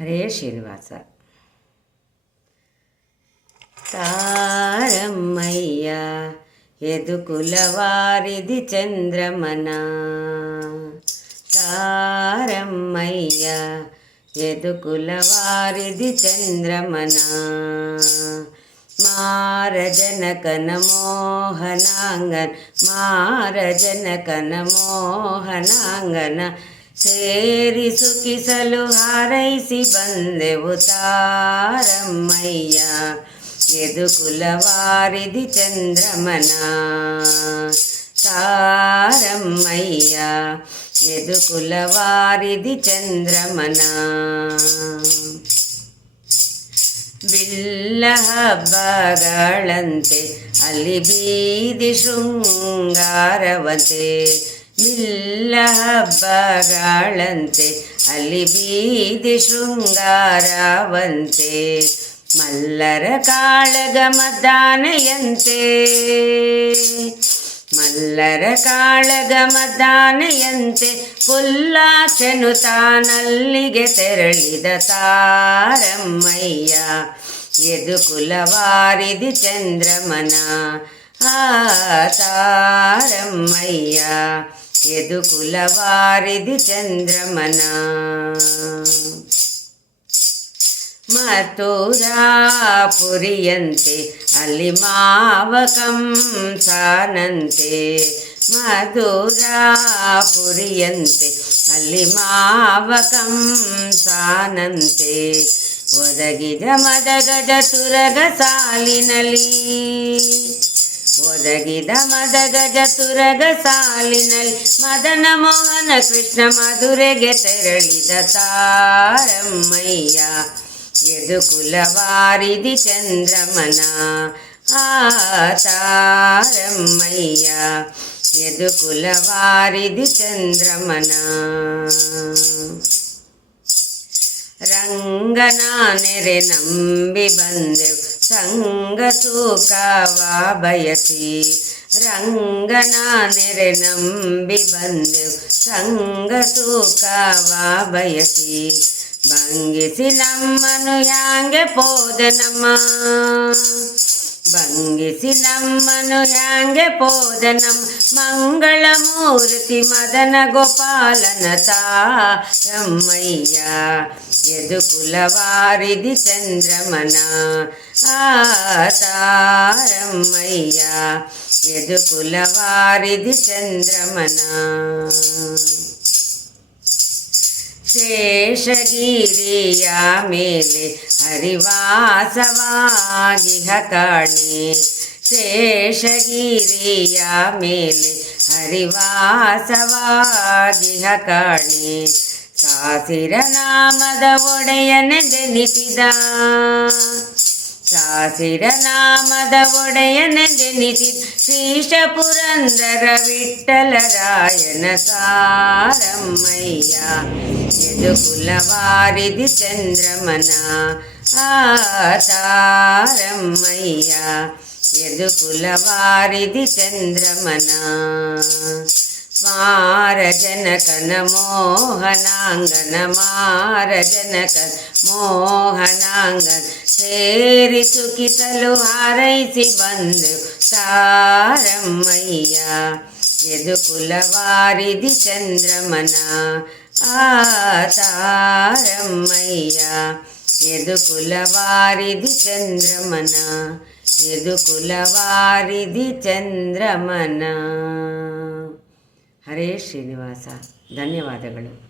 హరే శ్రీనివాస. తారమ్మయ్య ఎదుకుల వారిది చంద్రమన. తారమ్మయ్య ఎదుకుల వారిది చంద్రమన. మారజనకన మోహనాంగన్ మారజనకన మోహనాంగన ಸೇರಿ ಸುಖಿಸಲು ಹಾರೈಸಿ ಬಂದೆವು ತಾರಮ್ಮಯ್ಯ ಎದುಕುಲ ವಾರಿದಿ ಚಂದ್ರಮನ ತಾರಮ್ಮಯ್ಯ ಎದುಕುಲ ವಾರಿದಿ ಚಂದ್ರಮನ ಬಿಲ್ಲ ಹಬ್ಬಗಳಂತೆ ಅಲ್ಲಿ ಬೀದಿ ಶೃಂಗಾರವಂತೆ ಬಿಲ್ಲ ಹಬ್ಬಗಳಂತೆ ಅಲ್ಲಿ ಬೀದಿ ಶೃಂಗಾರವಂತೆ, ಮಲ್ಲರ ಕಾಳಗ ಮದ್ದಾನೆಯಂತೆ ಮಲ್ಲರ ಕಾಳಗ ಮದಾನೆಯಂತೆ ಪುಲ್ಲಾಚನು ತಾನಲ್ಲಿಗೆ ತೆರಳಿದ ತಾರಮ್ಮಯ್ಯ. ಎದುಕುಲವಾರಿದಿ ಚಂದ್ರಮನ, ಆ ತಾರಮ್ಮಯ್ಯ. ಎದುಕುಲವಾರಿದಿ ಚಂದ್ರಮನ ಮಥುರಾಪುರಿಯಂತೆ ಅಲ್ಲಿ ಮಾವ ಕಂಸಾನಂತೆ ಮಧುರಾಪುರಿಯಂತೆ ಅಲ್ಲಿ ಮಾವ ಕಂಸಾನಂತೆ ಒದಗಿದ ಮದಗಜ ತುರಗ ಸಾಲಿನಲ್ಲಿ ಒದಗಿದ ಮದಗಜ ತುರಗ ಸಾಲಿನಲ್ಲಿ ಮದನ ಮೋಹನ ಕೃಷ್ಣ ಮಧುರೆಗೆ ತೆರಳಿದ ತಾರಮ್ಮಯ್ಯ ಎದುಕುಲವಾರಿದಿ ಚಂದ್ರಮನ ಆ ತಾರಮ್ಮಯ್ಯ ಎದುಕುಲವಾರಿದಿ ಚಂದ್ರಮನ ರಂಗನ ನೆರೆ ನಂಬಿ ಬಂದೆವು ಸಂಗ ಸುಖವ ಬಯಸಿ ರಂಗನ ನೆರೆ ನಂಬಿ ಬಂದೆವು ಸಂಗ ಸುಖವ ಬಯಸಿ ಭಂಗಿಸಿ ನಮ್ಮನು ಹ್ಯಾಂಗೆ ಪೋದೆ ನಮ್ಮ ಭಂಗಿಸಿ ನಮ್ಮನು ಹ್ಯಾಂಗೆ ಪೋದೆ ನಮ್ಮ ಮಂಗಳ ಮೂರ್ತಿ ಮದನ ಗೋಪಾಲನ ತಾರಮ್ಮಯ್ಯ ಎದುಕುಲವಾರಿದಿ ಚಂದ್ರಮನ ಆ ತಾರಮ್ಮಯ್ಯ ಎದುಕುಲವಾರಿದಿ ಚಂದ್ರಮನ ಶೇಷಗಿರಿಯ ಮೇಲೆ ಹರಿವಾಸವಾಗಿಹ ಕಾಣೆ ಶೇಷಗಿರಿಯ ಮೇಲೆ ಹರಿವಾಸವಾಗಿಹ ಕಾಣೆ ಸಾಸಿರ ನಾಮದ ಒಡೆಯನ ಜನಿಸಿದ ಸಾಸಿರ ನಾಮದ ಒಡೆಯನ ಜನಿಸಿದ ಶ್ರೀಶ ಪುರಂದರ ವಿಠಲರಾಯನ ಸಾರಮ್ಮಯ್ಯ ಎದುಕುಲವಾರಿದಿ ಚಂದ್ರಮನ ಆ ತಾರಮ್ಮಯ್ಯ ಎದುಕುಲವಾರಿದಿ ಚಂದ್ರಮನ ಮಾರಜನಕನ ಮೋಹನಾಂಗನ ಮಾರಜನಕ ಮೋಹನಾಂಗನ ಸೇರಿ ಸುಖಿಸಲು ಹಾರೈಸಿ ಬಂದು ತಾರಮ್ಮಯ್ಯ ಎದುಕುಲವಾರಿದಿ ಚಂದ್ರಮನ ಆ ತಾರಮ್ಮಯ್ಯ ಎದು ಚಂದ್ರಮನ ಎದು ಕುಲವಾರಿ ಚಂದ್ರಮನ. ಹರೇ ಶ್ರೀನಿವಾಸ ಧನ್ಯವಾದಗಳು.